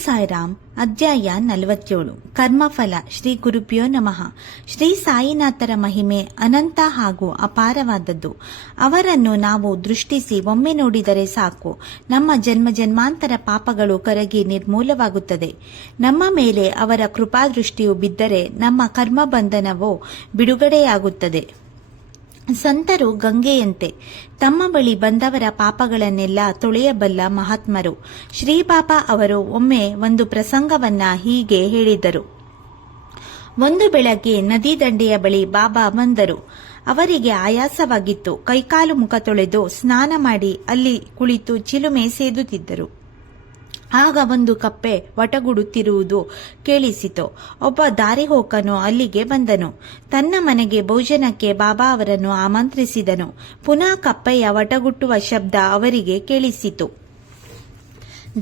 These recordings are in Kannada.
ಸಾಯಿರಾಮ್. ಅಧ್ಯಾಯ 47. ಕರ್ಮಫಲ. ಶ್ರೀ ಗುರುಭ್ಯೋ ನಮಃ. ಶ್ರೀ ಸಾಯಿನಾಥರ ಮಹಿಮೆ ಅನಂತ ಹಾಗೂ ಅಪಾರವಾದದ್ದು. ಅವರನ್ನು ನಾವು ದೃಷ್ಟಿಸಿ ಒಮ್ಮೆ ನೋಡಿದರೆ ಸಾಕು, ನಮ್ಮ ಜನ್ಮ ಜನ್ಮಾಂತರ ಪಾಪಗಳು ಕರಗಿ ನಿರ್ಮೂಲವಾಗುತ್ತದೆ. ನಮ್ಮ ಮೇಲೆ ಅವರ ಕೃಪಾದೃಷ್ಟಿಯು ಬಿದ್ದರೆ ನಮ್ಮ ಕರ್ಮ ಬಂಧನವು ಬಿಡುಗಡೆಯಾಗುತ್ತದೆ. ಸಂತರು ಗಂಗೆಯಂತೆ ತಮ್ಮ ಬಳಿ ಬಂದವರ ಪಾಪಗಳನ್ನೆಲ್ಲ ತೊಳೆಯಬಲ್ಲ ಮಹಾತ್ಮರು. ಶ್ರೀಬಾಬಾ ಅವರು ಒಮ್ಮೆ ಒಂದು ಪ್ರಸಂಗವನ್ನ ಹೀಗೆ ಹೇಳಿದರು. ಒಂದು ಬೆಳಗ್ಗೆ ನದಿ ದಂಡೆಯ ಬಳಿ ಬಾಬಾ ಬಂದರು. ಅವರಿಗೆ ಆಯಾಸವಾಗಿತ್ತು. ಕೈಕಾಲು ಮುಖ ತೊಳೆದು ಸ್ನಾನ ಮಾಡಿ ಅಲ್ಲಿ ಕುಳಿತು ಚಿಲುಮೆ ಸೇದುತ್ತಿದ್ದರು. ಆಗ ಒಂದು ಕಪ್ಪೆ ವಟಗುಡುತ್ತಿರುವುದು ಕೇಳಿಸಿತು. ಒಬ್ಬ ದಾರಿಹೋಕನು ಅಲ್ಲಿಗೆ ಬಂದನು. ತನ್ನ ಮನೆಗೆ ಭೋಜನಕ್ಕೆ ಬಾಬಾ ಅವರನ್ನು ಆಮಂತ್ರಿಸಿದನು. ಪುನಃ ಕಪ್ಪೆಯ ವಟಗುಟ್ಟುವ ಶಬ್ದ ಅವರಿಗೆ ಕೇಳಿಸಿತು.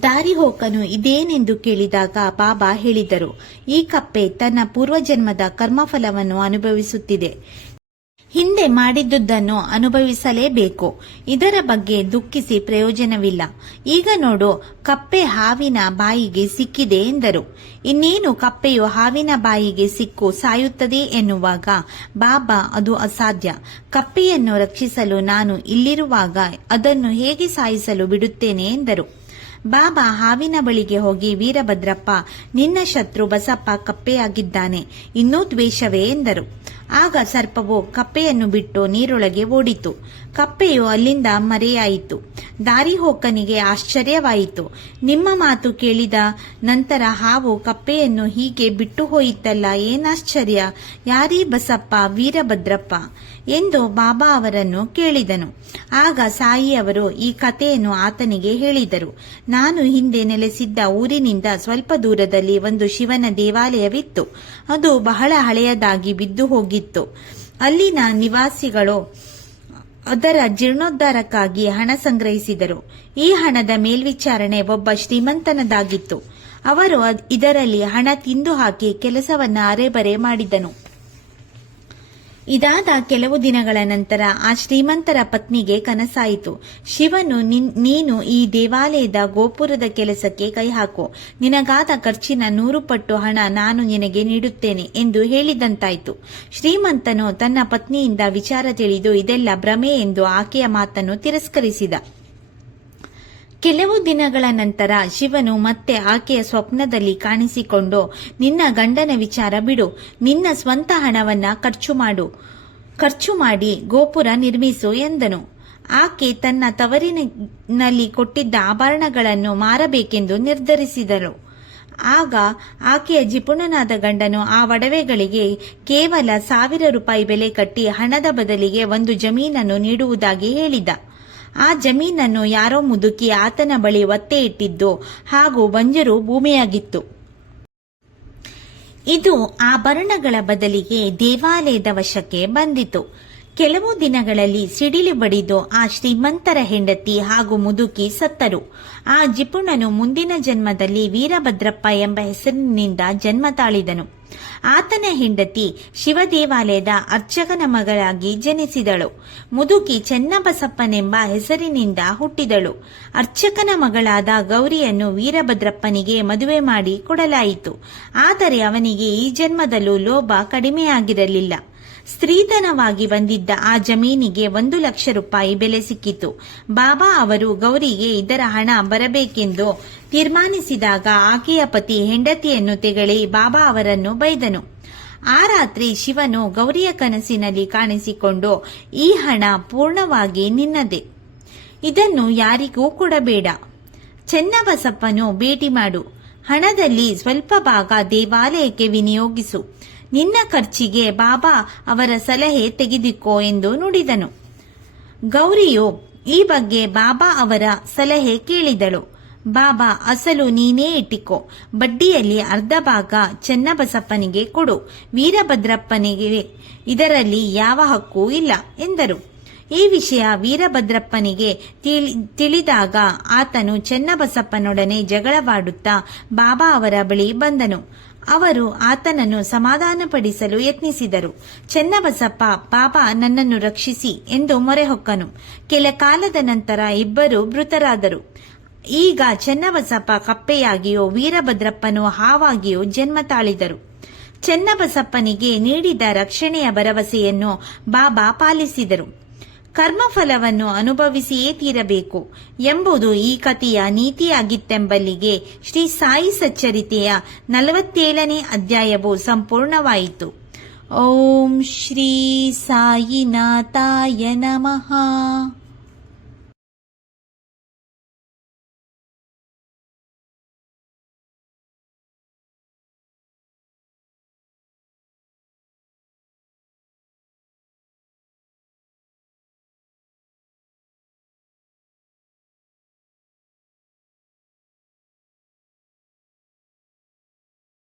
ದಾರಿಹೋಕನು ಇದೇನೆಂದು ಕೇಳಿದಾಗ ಬಾಬಾ ಹೇಳಿದರು, ಈ ಕಪ್ಪೆ ತನ್ನ ಪೂರ್ವಜನ್ಮದ ಕರ್ಮಫಲವನ್ನು ಅನುಭವಿಸುತ್ತಿದೆ. ಹಿಂದೆ ಮಾಡಿದ್ದುದನ್ನು ಅನುಭವಿಸಲೇಬೇಕು. ಇದರ ಬಗ್ಗೆ ದುಃಖಿಸಿ ಪ್ರಯೋಜನವಿಲ್ಲ. ಈಗ ನೋಡು, ಕಪ್ಪೆ ಹಾವಿನ ಬಾಯಿಗೆ ಸಿಕ್ಕಿದೆ ಎಂದರು. ಇನ್ನೇನು ಕಪ್ಪೆಯು ಹಾವಿನ ಬಾಯಿಗೆ ಸಿಕ್ಕು ಸಾಯುತ್ತದೆ ಎನ್ನುವಾಗ ಬಾಬಾ, ಅದು ಅಸಾಧ್ಯ. ಕಪ್ಪೆಯನ್ನು ರಕ್ಷಿಸಲು ನಾನು ಇಲ್ಲಿರುವಾಗ ಅದನ್ನು ಹೇಗೆ ಸಾಯಿಸಲು ಬಿಡುತ್ತೇನೆ ಎಂದರು. ಬಾಬಾ ಹಾವಿನ ಬಳಿಗೆ ಹೋಗಿ, ವೀರಭದ್ರಪ್ಪ, ನಿನ್ನ ಶತ್ರು ಬಸಪ್ಪ ಕಪ್ಪೆಯಾಗಿದ್ದಾನೆ, ಇನ್ನೂ ದ್ವೇಷವೇ ಎಂದರು. ಆಗ ಸರ್ಪವು ಕಪ್ಪೆಯನ್ನು ಬಿಟ್ಟು ನೀರೊಳಗೆ ಓಡಿತು. ಕಪ್ಪೆಯು ಅಲ್ಲಿಂದ ಮರೆಯಾಯಿತು. ದಾರಿಹೋಕನಿಗೆ ಆಶ್ಚರ್ಯವಾಯಿತು. ನಿಮ್ಮ ಮಾತು ಕೇಳಿದ ನಂತರ ಹಾವು ಕಪ್ಪೆಯನ್ನು ಹೀಗೆ ಬಿಟ್ಟು ಹೋಯಿತಲ್ಲ, ಏನಾಶ್ಚರ್ಯ, ಯಾರೀ ಬಸಪ್ಪ, ವೀರಭದ್ರಪ್ಪ ಎಂದು ಬಾಬಾ ಅವರನ್ನು ಕೇಳಿದನು. ಆಗ ಸಾಯಿಯವರು ಈ ಕಥೆಯನ್ನು ಆತನಿಗೆ ಹೇಳಿದರು. ನಾನು ಹಿಂದೆ ನೆಲೆಸಿದ್ದ ಊರಿನಿಂದ ಸ್ವಲ್ಪ ದೂರದಲ್ಲಿ ಒಂದು ಶಿವನ ದೇವಾಲಯವಿತ್ತು. ಅದು ಬಹಳ ಹಳೆಯದಾಗಿ ಬಿದ್ದು ಹೋಗಿತ್ತು. ಅಲ್ಲಿನ ನಿವಾಸಿಗಳು ಅದರ ಜೀರ್ಣೋದ್ಧಾರಕ್ಕಾಗಿ ಹಣ ಸಂಗ್ರಹಿಸಿದರು. ಈ ಹಣದ ಮೇಲ್ವಿಚಾರಣೆ ಒಬ್ಬ ಶ್ರೀಮಂತನದಾಗಿತ್ತು. ಅವರು ಇದರಲ್ಲಿ ಹಣ ತಿಂದು ಹಾಕಿ ಕೆಲಸವನ್ನ ಅರೆಬರೆ ಮಾಡಿದನು. ಇದಾದ ಕೆಲವು ದಿನಗಳ ನಂತರ ಆ ಶ್ರೀಮಂತರ ಪತ್ನಿಗೆ ಕನಸಾಯಿತು. ಶಿವನು, ನೀನು ಈ ದೇವಾಲಯದ ಗೋಪುರದ ಕೆಲಸಕ್ಕೆ ಕೈ ಹಾಕು, ನಿನಗಾದ ಖರ್ಚಿನ 100 ಪಟ್ಟು ಹಣ ನಾನು ನಿನಗೆ ನೀಡುತ್ತೇನೆ ಎಂದು ಹೇಳಿದಂತಾಯಿತು. ಶ್ರೀಮಂತನು ತನ್ನ ಪತ್ನಿಯಿಂದ ವಿಚಾರ ತಿಳಿದು ಇದೆಲ್ಲ ಭ್ರಮೆ ಎಂದು ಆಕೆಯ ಮಾತನ್ನು ತಿರಸ್ಕರಿಸಿದ. ಕೆಲವು ದಿನಗಳ ನಂತರ ಶಿವನು ಮತ್ತೆ ಆಕೆಯ ಸ್ವಪ್ನದಲ್ಲಿ ಕಾಣಿಸಿಕೊಂಡು, ನಿನ್ನ ಗಂಡನ ವಿಚಾರ ಬಿಡು, ನಿನ್ನ ಸ್ವಂತ ಹಣವನ್ನ ಖರ್ಚು ಮಾಡಿ ಗೋಪುರ ನಿರ್ಮಿಸು ಎಂದನು. ಆಕೆ ತನ್ನ ತವರಿನಲ್ಲಿ ಕೊಟ್ಟಿದ್ದ ಆಭರಣಗಳನ್ನು ಮಾರಬೇಕೆಂದು ನಿರ್ಧರಿಸಿದಳು. ಆಗ ಆಕೆಯ ಜಿಪುಣನಾದ ಗಂಡನು ಆ ಒಡವೆಗಳಿಗೆ ಕೇವಲ 1000 ರೂಪಾಯಿ ಬೆಲೆ ಕಟ್ಟಿ ಹಣದ ಬದಲಿಗೆ ಒಂದು ಜಮೀನನ್ನು ನೀಡುವುದಾಗಿ ಹೇಳಿದ. ಆ ಜಮೀನನ್ನು ಯಾರೋ ಮುದುಕಿ ಆತನ ಬಳಿ ಒತ್ತೆ ಇಟ್ಟಿದ್ದು ಹಾಗೂ ಬಂಜರು ಭೂಮಿಯಾಗಿತ್ತು. ಇದು ಆಭರಣಗಳ ಬದಲಿಗೆ ದೇವಾಲಯದ ವಶಕ್ಕೆ ಬಂದಿತು. ಕೆಲವು ದಿನಗಳಲ್ಲಿ ಸಿಡಿಲು ಬಡಿದು ಆ ಶ್ರೀಮಂತರ ಹೆಂಡತಿ ಹಾಗೂ ಮುದುಕಿ ಸತ್ತರು. ಆ ಜಿಪುಣನು ಮುಂದಿನ ಜನ್ಮದಲ್ಲಿ ವೀರಭದ್ರಪ್ಪ ಎಂಬ ಹೆಸರಿನಿಂದ ಜನ್ಮ ತಾಳಿದನು. ಆತನ ಹೆಂಡತಿ ಶಿವ ದೇವಾಲಯದ ಅರ್ಚಕನ ಮಗಳಾಗಿ ಜನಿಸಿದಳು. ಮುದುಕಿ ಚೆನ್ನಬಸಪ್ಪನೆಂಬ ಹೆಸರಿನಿಂದ ಹುಟ್ಟಿದಳು. ಅರ್ಚಕನ ಮಗಳಾದ ಗೌರಿಯನ್ನು ವೀರಭದ್ರಪ್ಪನಿಗೆ ಮದುವೆ ಮಾಡಿ ಕೊಡಲಾಯಿತು. ಆದರೆ ಅವನಿಗೆ ಈ ಜನ್ಮದಲ್ಲೂ ಲೋಭ ಕಡಿಮೆಯಾಗಿರಲಿಲ್ಲ. ಸ್ತ್ರೀಧನವಾಗಿ ಬಂದಿದ್ದ ಆ ಜಮೀನಿಗೆ 1 ಲಕ್ಷ ರೂಪಾಯಿ ಬೆಲೆ ಸಿಕ್ಕಿತು. ಬಾಬಾ ಅವರು ಗೌರಿಗೆ ಇದರ ಹಣ ಬರಬೇಕೆಂದು ತೀರ್ಮಾನಿಸಿದಾಗ ಆಕೆಯ ಪತಿ ಹೆಂಡತಿಯನ್ನು ತೆಗಳಿ ಬಾಬಾ ಅವರನ್ನು ಬೈದನು. ಆ ರಾತ್ರಿ ಶಿವನು ಗೌರಿಯ ಕನಸಿನಲ್ಲಿ ಕಾಣಿಸಿಕೊಂಡು, ಈ ಹಣ ಪೂರ್ಣವಾಗಿ ನಿನ್ನದೇ, ಇದನ್ನು ಯಾರಿಗೂ ಕೊಡಬೇಡ. ಚೆನ್ನಬಸಪ್ಪನು ಭೇಟಿ ಮಾಡು, ಹಣದಲ್ಲಿ ಸ್ವಲ್ಪ ಭಾಗ ದೇವಾಲಯಕ್ಕೆ ವಿನಿಯೋಗಿಸು, ನಿನ್ನ ಖರ್ಚಿಗೆ ಬಾಬಾ ಅವರ ಸಲಹೆ ತೆಗೆದುಕೋ ಎಂದು ನುಡಿದನು. ಗೌರಿಯು ಈ ಬಗ್ಗೆ ಬಾಬಾ ಅವರ ಸಲಹೆ ಕೇಳಿದಳು. ಬಾಬಾ, ಅಸಲು ನೀನೇ ಇಟ್ಟಿಕೋ, ಬಡ್ಡಿಯಲ್ಲಿ ಅರ್ಧ ಭಾಗ ಚೆನ್ನಬಸಪ್ಪನಿಗೆ ಕೊಡು, ವೀರಭದ್ರಪ್ಪನಿಗೆ ಇದರಲ್ಲಿ ಯಾವ ಹಕ್ಕೂ ಇಲ್ಲ ಎಂದರು. ಈ ವಿಷಯ ವೀರಭದ್ರಪ್ಪನಿಗೆ ತಿಳಿದಾಗ ಆತನು ಚೆನ್ನಬಸಪ್ಪನೊಡನೆ ಜಗಳವಾಡುತ್ತಾ ಬಾಬಾ ಅವರ ಬಳಿ ಬಂದನು. ಅವರು ಆತನನ್ನು ಸಮಾಧಾನಪಡಿಸಲು ಯತ್ನಿಸಿದರು. ಚೆನ್ನಬಸಪ್ಪ, ಬಾಬಾ ನನ್ನನ್ನು ರಕ್ಷಿಸಿ ಎಂದು ಮೊರೆ ಹೊಕ್ಕನು. ಕೆಲ ಕಾಲದ ನಂತರ ಇಬ್ಬರು ಮೃತರಾದರು. ಈಗ ಚೆನ್ನಬಸಪ್ಪ ಕಪ್ಪೆಯಾಗಿಯೋ ವೀರಭದ್ರಪ್ಪನು ಹಾವಾಗಿಯೋ ಜನ್ಮ ತಾಳಿದರು. ಚೆನ್ನಬಸಪ್ಪನಿಗೆ ನೀಡಿದ ರಕ್ಷಣೆಯ ಭರವಸೆಯನ್ನು ಬಾಬಾ ಪಾಲಿಸಿದರು. ಕರ್ಮಫಲವನ್ನು ಅನುಭವಿಸಿಯೇ ತೀರಬೇಕು ಎಂಬುದು ಈ ಕಥೆಯ ನೀತಿಯಾಗಿತ್ತೆಂಬಲ್ಲಿಗೆ ಶ್ರೀ ಸಾಯಿ ಸಚ್ಚರಿತೆಯ 47ನೇ ಅಧ್ಯಾಯವು ಸಂಪೂರ್ಣವಾಯಿತು. ಓಂ ಶ್ರೀ ಸಾಯಿನಾಥಾಯ ನಮಃ.